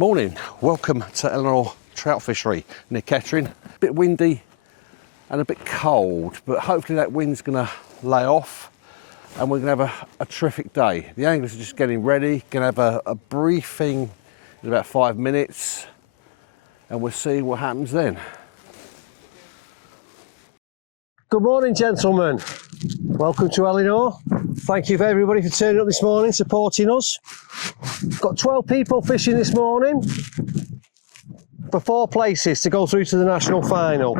Morning, welcome to Elinor Trout Fishery near Kettering. A bit windy and a bit cold, but hopefully that wind's gonna lay off and we're gonna have a terrific day. The anglers are just getting ready, gonna have a briefing in about 5 minutes and we'll see what happens then. Good morning, gentlemen. Welcome to Elinor. Thank you for everybody for turning up this morning, supporting us. Got 12 people fishing this morning for 4 places to go through to the national final.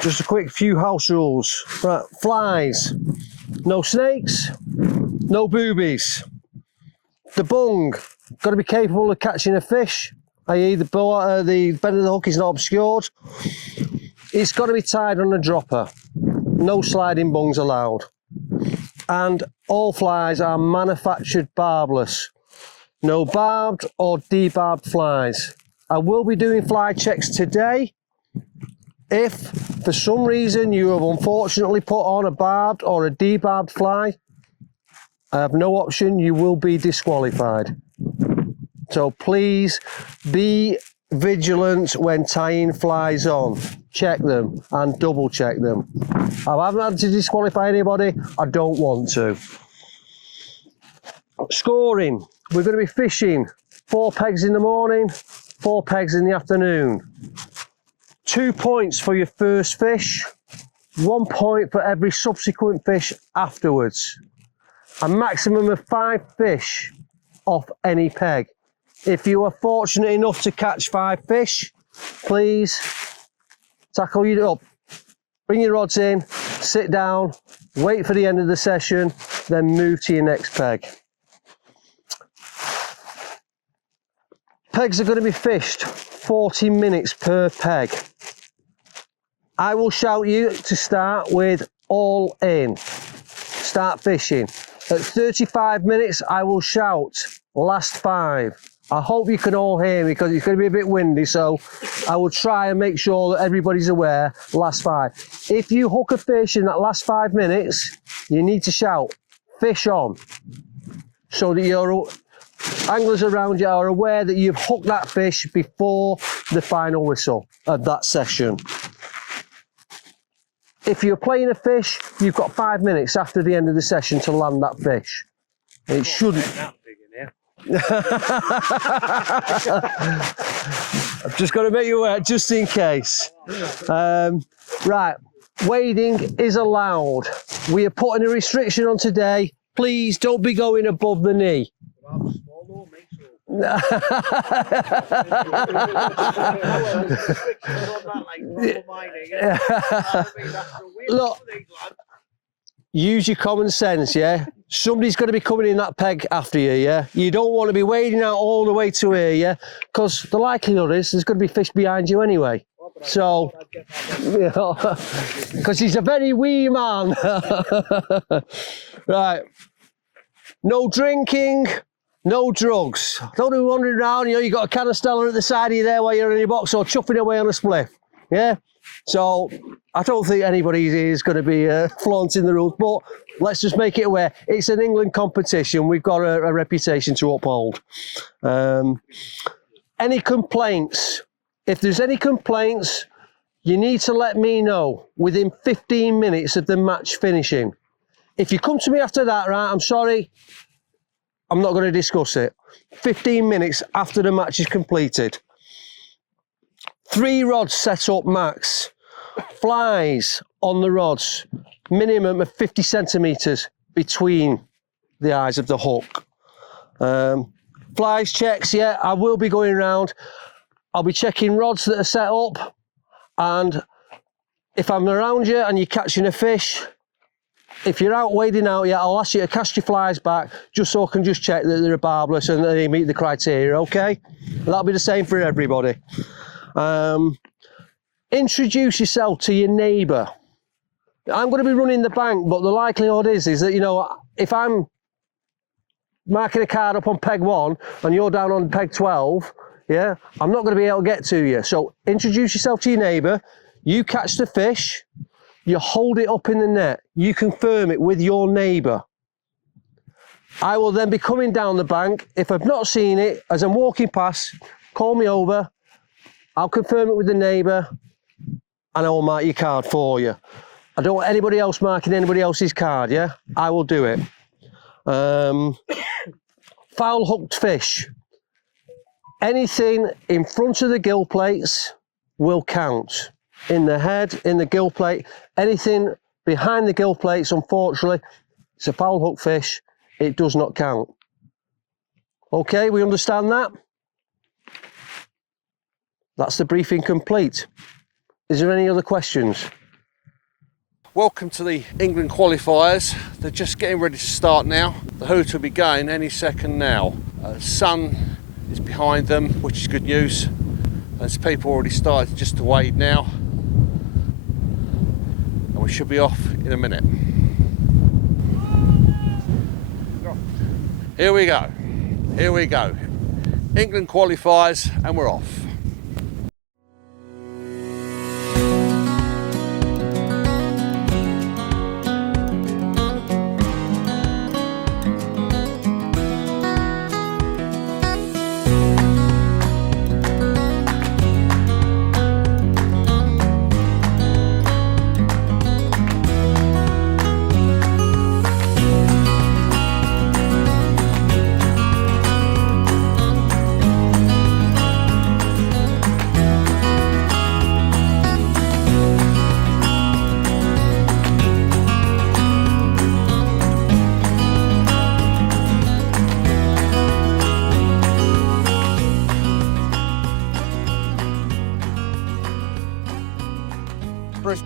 Just a quick few house rules. Right, flies, no snakes, no boobies. The bung, got to be capable of catching a fish, i.e. the bend of the hook is not obscured. It's got to be tied on a dropper. No sliding bungs allowed. And all flies are manufactured barbless. No barbed or debarbed flies. I will be doing fly checks today. If for some reason you have unfortunately put on a barbed or a debarbed fly, I have no option, you will be disqualified. So please be vigilant when tying flies on. Check them and double check them. I haven't had to disqualify anybody, I don't want to. Scoring, we're going to be fishing 4 pegs in the morning, 4 pegs in the afternoon. 2 points for your first fish, 1 point for every subsequent fish afterwards. A maximum of 5 fish off any peg. If you are fortunate enough to catch 5 fish, please tackle you up, bring your rods in, sit down, wait for the end of the session, then move to your next peg. Pegs are going to be fished 40 minutes per peg. I will shout you to start with all in. Start fishing. At 35 minutes, I will shout last 5. I hope you can all hear me because it's going to be a bit windy, so I will try and make sure that everybody's aware, last 5. If you hook a fish in that last 5 minutes, you need to shout, fish on, so that your anglers around you are aware that you've hooked that fish before the final whistle of that session. If you're playing a fish, you've got 5 minutes after the end of the session to land that fish. It shouldn't. I've just got to make you aware, just in case. Right, wading is allowed. We are putting a restriction on today. Please don't be going above the knee. Look, use your common sense, yeah? Somebody's going to be coming in that peg after you, yeah? You don't want to be wading out all the way to here, yeah? Because the likelihood is there's going to be fish behind you anyway. So, you know, because he's a very wee man. Right. No drinking, no drugs. Don't be wandering around, you know, you've got a can of Stella at the side of you there while you're in your box or chuffing away on a spliff, yeah? So, I don't think anybody is going to be flaunting the rules, but let's just make it aware. It's an England competition. We've got a reputation to uphold. Any complaints? If there's any complaints, you need to let me know within 15 minutes of the match finishing. If you come to me after that, right, I'm sorry, I'm not going to discuss it. 15 minutes after the match is completed. 3 rods set up max. Flies on the rods, minimum of 50 centimetres between the eyes of the hook. Flies checks, yeah, I will be going around. I'll be checking rods that are set up, and if I'm around you and you're catching a fish, if you're out wading out, yeah, I'll ask you to cast your flies back just so I can just check that they're barbless and that they meet the criteria, okay? And that'll be the same for everybody. Introduce yourself to your neighbour. I'm going to be running the bank, but the likelihood is that, you know, if I'm marking a card up on peg 1 and you're down on peg 12, yeah, I'm not going to be able to get to you. So introduce yourself to your neighbour, you catch the fish, you hold it up in the net, you confirm it with your neighbour. I will then be coming down the bank. If I've not seen it, as I'm walking past, call me over. I'll confirm it with the neighbour and I will mark your card for you. I don't want anybody else marking anybody else's card, yeah? I will do it. Foul hooked fish. Anything in front of the gill plates will count. In the head, in the gill plate, anything behind the gill plates, unfortunately, it's a foul hooked fish. It does not count. Okay, we understand that? That's the briefing complete. Is there any other questions? Welcome to the England qualifiers. They're just getting ready to start now. The hoot will be going any second now. Sun is behind them, which is good news. As people already started just to wade now. And we should be off in a minute. Here we go. Here we go. England qualifiers and we're off.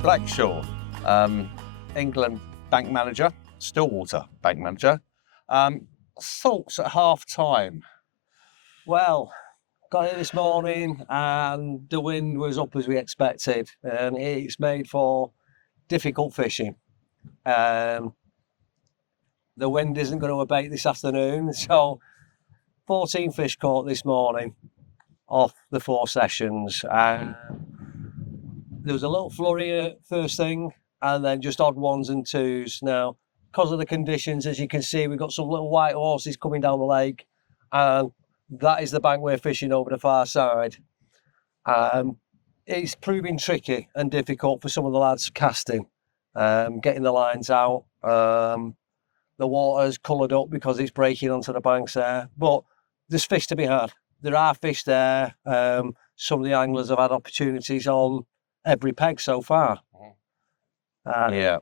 Blackshaw, England bank manager, Stillwater bank manager. Thoughts at half time? Well, got here this morning and the wind was up as we expected, and it's made for difficult fishing. The wind isn't going to abate this afternoon, so 14 fish caught this morning off the 4 sessions. There was a little flurry at first thing, and then just odd 1s and 2s. Now, because of the conditions, as you can see, we've got some little white horses coming down the lake, and that is the bank we're fishing over the far side. It's proving tricky and difficult for some of the lads casting, getting the lines out. The water's coloured up because it's breaking onto the banks there, but there's fish to be had. There are fish there. Some of the anglers have had opportunities on every peg so far. Yeah.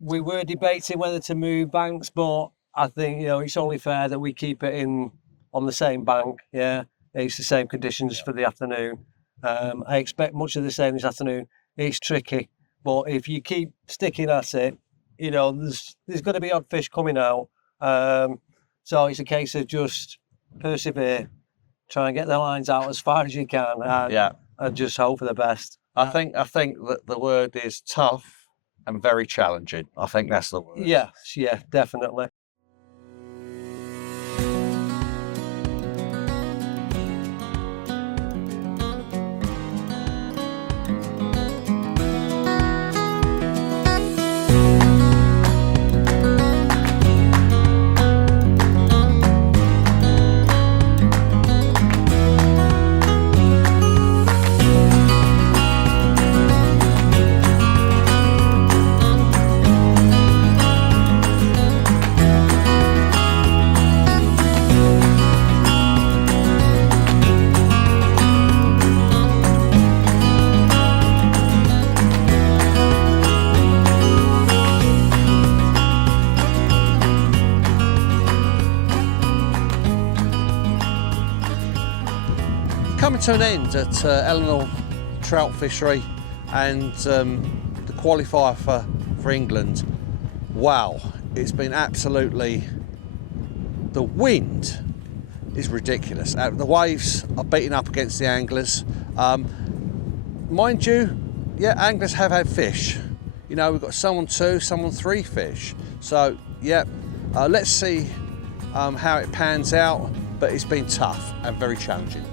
We were debating whether to move banks, but I think, you know, it's only fair that we keep it in on the same bank. Yeah, it's the same conditions for the afternoon. I expect much of the same this afternoon. It's tricky, but if you keep sticking at it, you know, there's going to be odd fish coming out. So it's a case of just persevere, try and get the lines out as far as you can, and just hope for the best. I think that the word is tough and very challenging. I think that's the word. Yes, yeah, definitely. Coming to an end at Elinor trout fishery and the qualifier for England. Wow, it's been absolutely, the wind is ridiculous. The waves are beating up against the anglers. Mind you, yeah, anglers have had fish. You know, we've got some on 2, some on 3 fish. So yeah, let's see how it pans out, but it's been tough and very challenging.